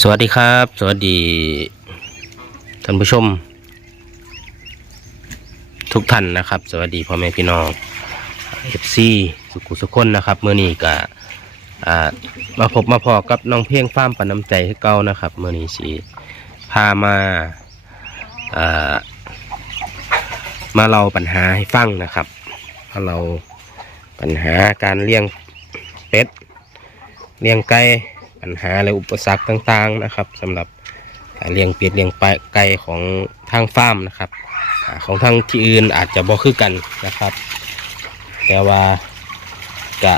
สวัสดีครับ สวัสดีท่านผู้ชม ทุกท่านนะครับ สวัสดีพ่อแม่พี่น้องเอฟซีสุขุสุขคนนะครับเมื่อนี้ก็มาพบมาพอกับน้องเพียงฟ้ามปันน้ำใจให้เก้านะครับเมื่อนี้สีพามาอามาเราปัญหาให้ฟังนะครับาเราปัญหาการเลี้ยงเป็ดเลี้ยงไก่ ปัญหาและอุปสรรคต่างๆนะครับสำหรับการเลี้ยงเป็ดเลี้ยงปลาไก่ของทางฟาร์มนะครับอของทางที่อื่นอาจจะบ่คือกันนะครับ แต่ว่ากะ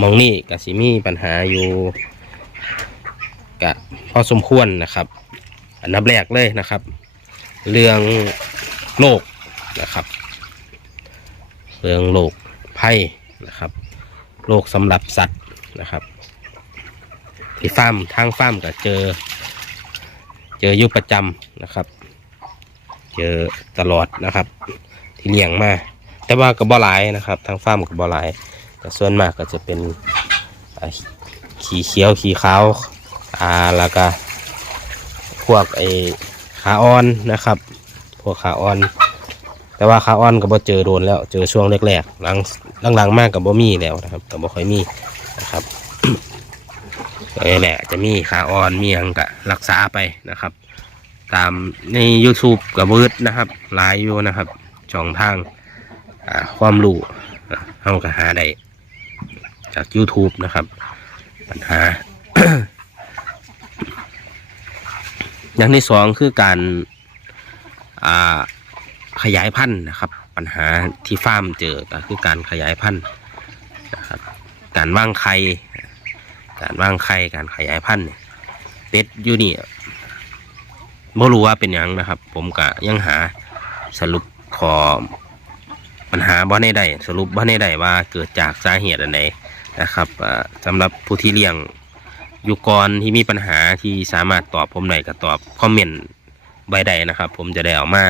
มองนี่กะสิมีปัญหาอยู่กะพอสมควรนะครับ อันดับแรกเลยนะครับ เรื่องโรคนะครับ เรื่องโรคภัยนะครับโรคสำหรับสัตว์นะครับ ที่ฟาร์มทางฟาร์มก็เจอ เจออยู่ประจำนะครับ เจอตลอดนะครับ ที่เลี้ยงมา แต่ว่าก็บ่หลายนะครับ ทางฟาร์มก็บ่หลาย แต่ส่วนมากก็จะเป็นขี้เขียวขี้ขาวอ่าแล้วก็พวกไอ้ขาอ่อนนะครับ พวกขาอ่อน แต่ว่าขาอ่อนก็บ่เจอโดนแล้ว เจอช่วงแรกๆหลังหลังๆมากกับบ่มีแล้วนะครับก็บ่ค่อยมีนะครับ นี่แหละจะมีขาอ่อนมีหยังกะรักษาไปนะครับ ตามใน YouTube กับวืดนะครับหลายอยู่นะครับช่องทางความรู้เฮาก็หาได้จาก YouTube นะครับ ปัญหา อย่างที่สองคือการขยายพันธุ์นะครับ ปัญหาที่ฟาร์มเจอก็คือการขยายพันธุ์นะครับการว่างไข่ การว่างไข่การขยายพันธุ์เนี่ยเป็ดอยู่นี่ไม่รู้ว่าเป็นยังนะครับ ผมก็ยังหาสรุปขอปัญหาบ่ในใดสรุปบ่ในใดว่าเกิดจากสาเหตุอันใดนะครับอ่าสำหรับผู้ที่เลี้ยงยู่ก่อนที่มีปัญหาที่สามารถตอบผมได้ก็ตอบคอมเมนต์ใบใดนะครับ ผมจะได้เอามา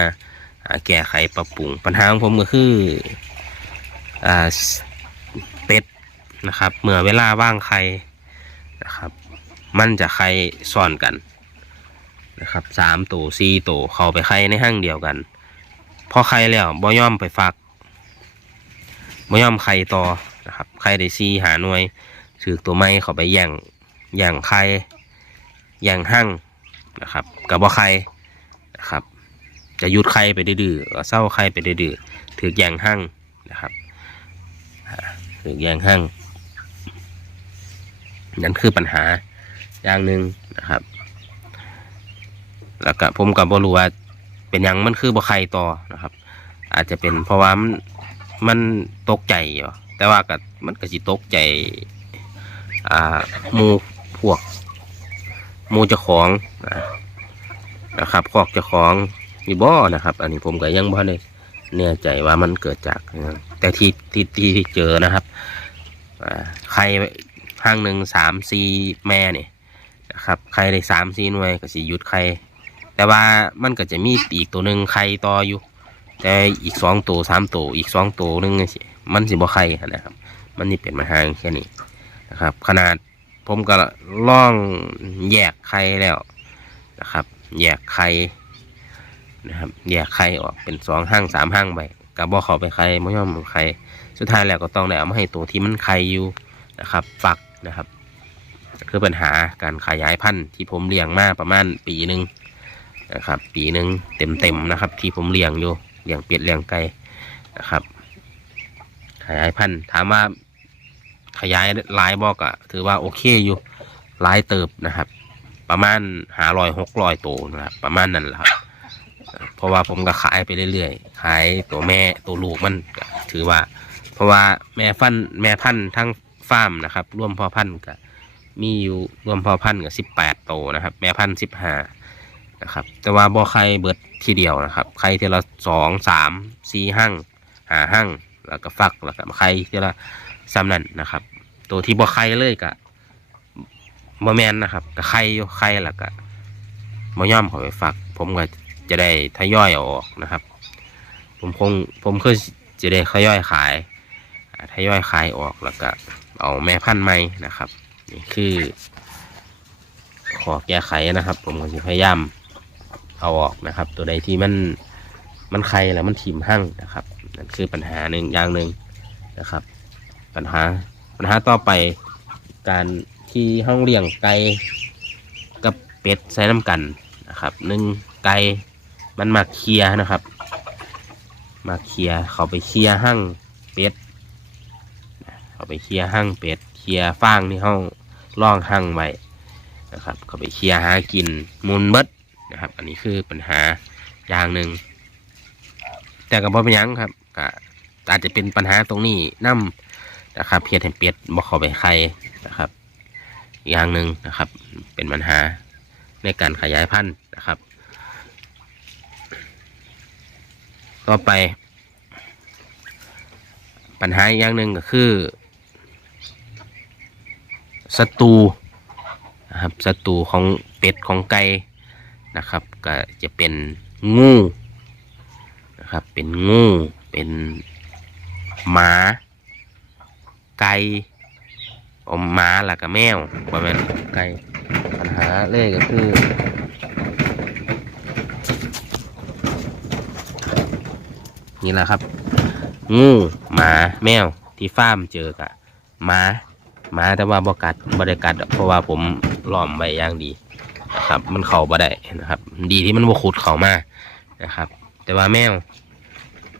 แก้ไขปรับปรุง ปัญหาของผมก็คืออเป็ดนะครับ เมื่อเวลาว่างไข่ นะครับ มันจะไข่ซ้อนกันนะครับสามตัวสี่ตัวเข้าไปไข่ในห้างเดียวกันพอไข่แล้วบ่ย่อมไปฟักบ่ย่อมไข่ต่อนะครับไข่ได้สี่หาหน่วยถือตัวไม้เข้าไปแย่งแย่งไข่แย่งห้างนะครับกับบ่ไข่นะครับจะหยุดไข่ไปดื้อๆเศร้าไข่ไปดื้อๆถือแย่งห้างนะครับถือแย่งห้าง นั่นคือปัญหาอย่างหนึ่งนะครับ แล้วก็ผมกับบรู้ว่าเป็นยังมันคือบ่ใครต่อนะครับ อาจจะเป็นเพราะว่ามันมันตกใจอยู่แต่ว่าก็มันก็สิตกใจอ่ามูพวกมูเจ้าของนะนะครับคอกเจ้าของนี่บ่อนะครับ อันนี้ผมก็ยังบ่ได้แน่ใจว่ามันเกิดจากแต่ที่ที่ที่เจอนะครับอ่าใคร ห้างหนึ่งสามสี่แม่เนี่ยนะครับไข่ได้สามสี่หน่วยก็สิหยุดไข่แต่ว่ามันก็จะมีอีกตัวหนึ่งไข่ต่ออยู่ แต่อีกสองตัวสามตัวอีกสองตัวหนึงสิมันสิบ่ไข่นะครับ มันนี่เป็นปัญหาแค่นี้นะครับ ขนาดผมก็ล่องแยกไข่แล้วนะครับ แยกไข่นะครับแยกไข่ออกเป็นสองห้างสามห้างไปกับบ่เขาไปไข่ไม่ยอมไข่สุดท้ายแล้วก็ต้องได้เอามาให้ตัวที่มันไข่อยู่นะครับฝัก นะครับคือปัญหาการขยายพันธุ์ที่ผมเลี้ยงมาประมาณปีหนึ่งนะครับ ปีหนึ่งเต็มๆนะครับ ที่ผมเลี้ยงอยู่เลี้ยงเป็ดเลี้ยงไก่นะครับ ขยายพันธุ์ถามว่าขยายหลายบอกอะถือว่าโอเคอยู่หลายเติบนะครับ ประมาณหาลอยหกลอยโตวนะครับประมาณนั้นแหละครับเพราะว่าผมก็ขายไปเรื่อยๆ ขายตัวแม่ตัวลูกมันถือว่า เพราะว่าแม่ฟันแม่พันธุ์ทั้ง ฟาร์มนะครับร่วมพ่อพันธุ์ก็มีอยู่รวมพ่อพันธุ์กับสิบแปดโตวนะครับ แม่พันธุ์สิบห้านะครับ แต่ว่าบ่อไข่เบิดทีเดียวนะครับไข่ทีละสองสามสี่ห้างหาห้างแล้วก็ฟักแล้วก็ไข่ทีละซ้ำนั่นนะครับ ตัวที่บ่ไข่เลยก็บ่แมนนะครับก็ไข่อยู่ไข่แล้วก็บ่ย่อมเขาไปฟัก ผมก็จะได้ทยอยออกนะครับ ผมคงผมคือจะได้ทยอยขาย ทยอยขายออกแล้วก็เอาแม่พันธุ์ใหม่นะครับ นี่คือ ขอแก้ไขนะครับ ผมก็จะพยายามเอาออกนะครับ ตัวใดที่มันมันไข่แล้วมันถิ่มหั่งนะครับนั่นคือปัญหาหนึ่งอย่างหนึ่งนะครับ ปัญหาปัญหาต่อไปการที่ห้องเลี้ยงไก่กับเป็ดใส่น้ำกันนะครับหนึ่งไก่มันมาเคลียนะครับ มาเคลียเขาไปเคลียหั่งเป็ดาไปเคลียหั่งเป็ดเคลียฟางที่ห้องล่องหั่งไว้นะครับเขาไปเคลียหากินมูลเบิดนะครับ อันนี้คือปัญหาอย่างหนึ่งแต่ก็บ่เป็นยังครับก็อาจจะเป็นปัญหาตรงนี้นํนะครับเพียรให้เป็ดบ่เขาไปไข่นะครับ อย่างหนึ่งนะครับ เป็นปัญหาในการขยายพันธุ์นะครับ ต่อไป ปัญหาอย่างหนึ่งก็คือ ศัตรูนะครับศัตรูของเป็ดของไก่นะครับ ก็จะเป็นงูนะครับ เป็นงูเป็นหมาไก่อมหมาแล้วก็แมวประมาณไก่ปัญหาเลยก็คือนี่แหละครับ งูหมาแมวที่ฟาร์มเจอกะหมา มาแต่ว่าบกัดบริกัดเพราะว่าผมล้อมไว้อย่างดีนะครับ มันเข่าบ่ได้นะครับ ดีที่มันบขุดเข่ามานะครับ แต่ว่าแมว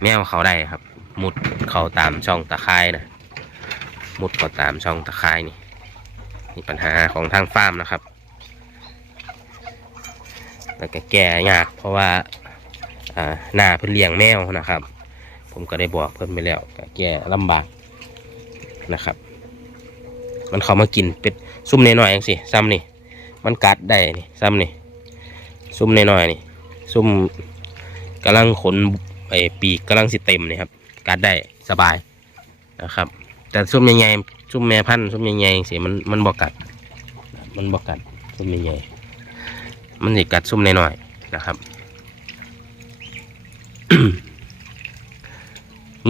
แมวเขาได้ครับ มุดเข่าตามช่องตะไคร่นะมุดเข่าตามช่องตะไคร่นี่นี่ปัญหาของทางฟาร์มนะครับแล้วก็แก้ยากเพราะว่าอ่าหน้าเพิ่นเลี้ยงแมวนะครับ ผมก็ได้บอกเพิ่นไปแล้วก็แก้ลำบากนะครับ มันเข้ามากินเป็ดซุ่มน้อยๆอย่างสิซ้ำนี่มันกัดได้นี่ซ้ำนี่ซุ่มน้อยๆนี่ซุ่มกำลังขนไอปีกกำลังสิเต็มนี่ครับกัดได้สบายนะครับ แต่ซุ่มใหญ่ๆซุ่มแม่พันธุ์ซุ่มใหญ่ๆอย่างสิมันมันบ่กัด มันบ่กัดซุ่มใหญ่ๆมันสิกัดซุ่มน้อยๆนะครับ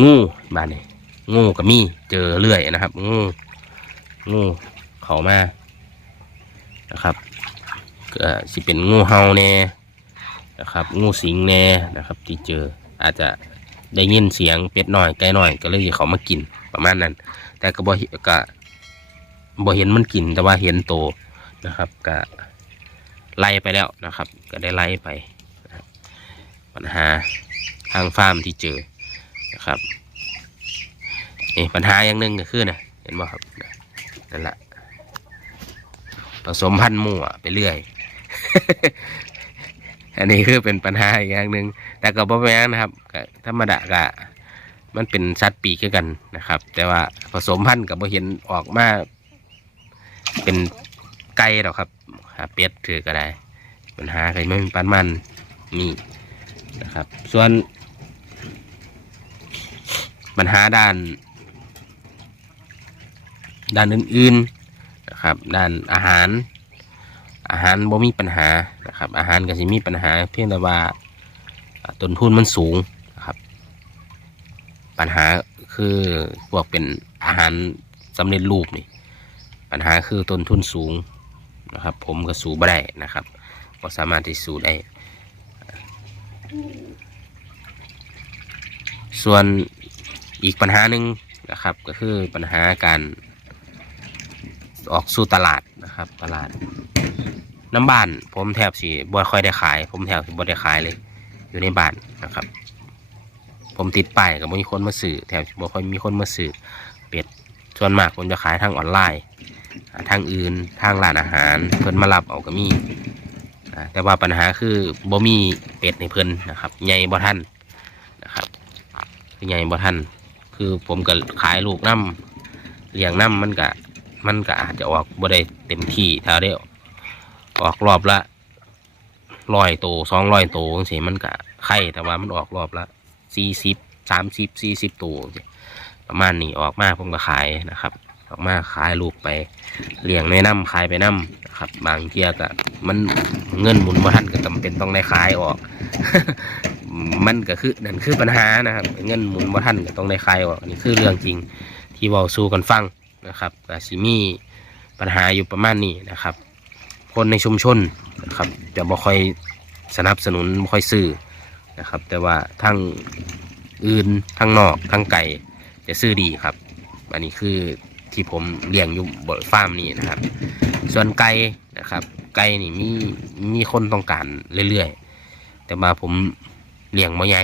งูบ้านนี่งูก็มีเจอเรื่อยนะครับงู งูเขามานะครับก็สิเป็นงูเห่าแน่นะครับ งูสิงแน่นะครับ ที่เจออาจจะได้ยินเสียงเป็ดหน่อยไก่หน่อยก็เลยเขามากินประมาณนั้น แต่ก็บ่ก็บ่เห็นมันกินแต่ว่าเห็นโตนะครับก็ไล่ไปแล้วนะครับ ก็ได้ไล่ไปปัญหาทางฟาร์มที่เจอนะครับนี่ปัญหาอย่างหนึ่งก็คือนะเห็นบ่ครับ นั่นแหละผสมพันธุ์มั่วไปเรื่อย อันนี้คือเป็นปัญหาอีกอย่างหนึ่งแต่ก็บ่แม่นนะครับธรรมดากะมันเป็นสัตว์ปีกกันนะครับ แต่ว่าผสมพันธุ์กับบ่เห็นออกมาเป็นไก่หรอกครับหาเป็ดถือก็ได้ปัญหาใครไม่มีปันมันมีนะครับ ส่วนปัญหาด้าน ด้านอื่นๆนะครับ ด้านอาหาร อาหารบ่มีปัญหานะครับ อาหารก็สิมีปัญหา เพียงแต่ว่าต้นทุนมันสูงนะครับ ปัญหาคือพวกเป็นอาหารสำเร็จรูปนี่ ปัญหาคือต้นทุนสูงนะครับ ผมก็สูบ่ได้นะครับก็สามารถที่สูได้ส่วนอีกปัญหาหนึ่งนะครับก็คือปัญหาการ ออกสู่ตลาดนะครับ ตลาด น้ำบ้าน ผมแทบสิบ่ค่อยได้ขาย ผมแทบสิบ่ได้ขายเลย อยู่ในบ้านนะครับ ผมติดป้ายกับมีคนมาซื้อแทบบ่ค่อยมีคนมาซื้อเป็ดส่วนมากผมจะขายทางออนไลน์ทางอื่นทางร้านอาหาร เพิ่นมารับเอาก็มีอ่าแต่ว่าปัญหาคือบ่มีเป็ดในเพิ่นนะครับใหญ่บ่ทันนะครับคือไงบ่ท่านคือผมก็ขายลูกน้ำเลี้ยงน้ำมันก็ มันก็อาจจะออกบ่ได้เต็มที่ถ้าได้ออกรอบละร้อยโตสองร้อยโตจังซี่มันก็ไข่แต่ว่ามันออกรอบละสี่สิบสามสิบสี่สิบโตจังซี้ประมาณนี้ออกมากผมก็ขายนะครับ ออกมากขายลูกไปเลี้ยงในน้ำขายไปน้ำนะครับ บางเทียก็มันเงินหมุนบ่ทันก็จำเป็นต้องได้ขายออก มันก็คือนั่นคือปัญหานะครับ เงินหมุนว่าท่านก็ต้องได้คายออกนี่คือเรื่องจริงที่เว้าสู้กันฟัง นะครับก็สิมีปัญหาอยู่ประมาณนี้นะครับ คนในชุมชนนะครับจะบ่ค่อยสนับสนุนบ่ค่อยซื้อนะครับ แต่ว่าทั้งอื่นทั้งนอกทั้งไก่จะซื้อดีครับ อันนี้คือที่ผมเลี้ยงอยู่บนฟาร์มนี้นะครับ ส่วนไก่นะครับ ไก่นี่มีมีคนต้องการเรื่อยๆ แต่มาผมเลี้ยงมาใหญ่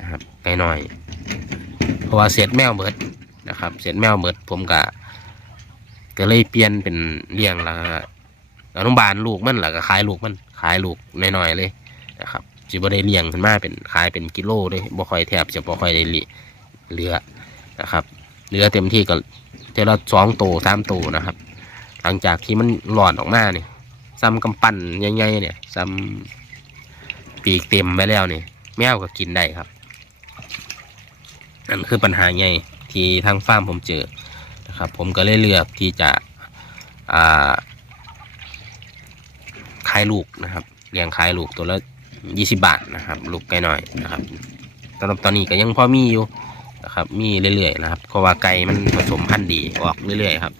นะครับไก่น้อย เพราะว่าเศษแมวเบิด นะครับเศษแมวเบิดผมก็ก็เลยเปลี่ยนเป็นเลี้ยงล้วก็อนุบาลลูกมันแล้วก็ขายลูกมันขายลูกน้อยๆเลยนะครับจิบได้เลี้ยงขึ้นมาเป็นขายเป็นกิโลเลยบ่ค่อยแทบจะบ่ค่อยได้เหลือนะครับเหลือเต็มที่ก็เจละสองโตสามโตนะครับ หลังจากที่มันหลอดออกมาเนี่ยซ้ำกำปั้นใหญ่ๆเนี่ยซ้ำปีกเต็มไปแล้วเนี่ยแมวก็กินได้ครับนั่นคือปัญหาใหญ่ ที่ทางฟาร์มผมเจอนะครับ ผมก็เลยเลือกที่จะอ่าขายลูกนะครับเลี้ยงขายลูกตัวละยี่สิบาทนะครับ ลูกไก่น้อยนะครับสำหรับตอนนี้ก็ยังพอมีอยู่นะครับมีเรื่อยๆนะครับเพราะว่าไก่มันผสมพันธุ์ดีออกเรื่อยๆครับ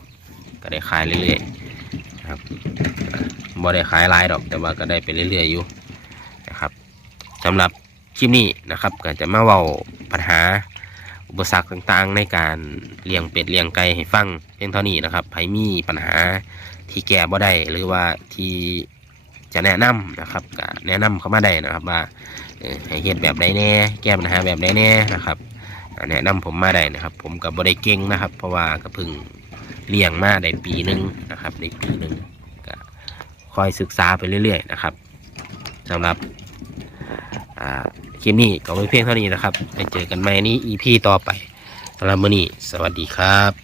ก็ได้ขายเรื่อยๆนะครับบ่ได้ขายหลายดอกแต่ว่าก็ได้ไปเรื่อยๆอยู่นะครับสำหรับคลิปนี้นะครับก็จะมาเว้าปัญหา อุปสรรคต่างๆ ในการเลี้ยงเป็ดเลี้ยงไก่ให้ฟังเพียงเท่านี้นะครับใครมีปัญหาที่แก้บ่ได้หรือว่าที่จะแนะนำนะครับก็แนะนำเข้ามาได้นะครับว่าให้เฮ็ดแบบใดแน่แก้ปัญหาแบบใดแน่นะครับแนะนำผมมาได้นะครับ ผมกับบ่ได้เก่งนะครับ เพราะว่าก็เพิ่งเลี้ยงมาได้ปีหนึ่งนะครับได้ปีหนึ่งก็คอยศึกษาไปเรื่อยๆนะครับสำหรับอ่า คลิปนี้ก็ไม่เพียงเท่านี้นะครับไปเจอกันใหม่นี้ EP ต่อไปสำหรับมื้อนี้สวัสดีครับ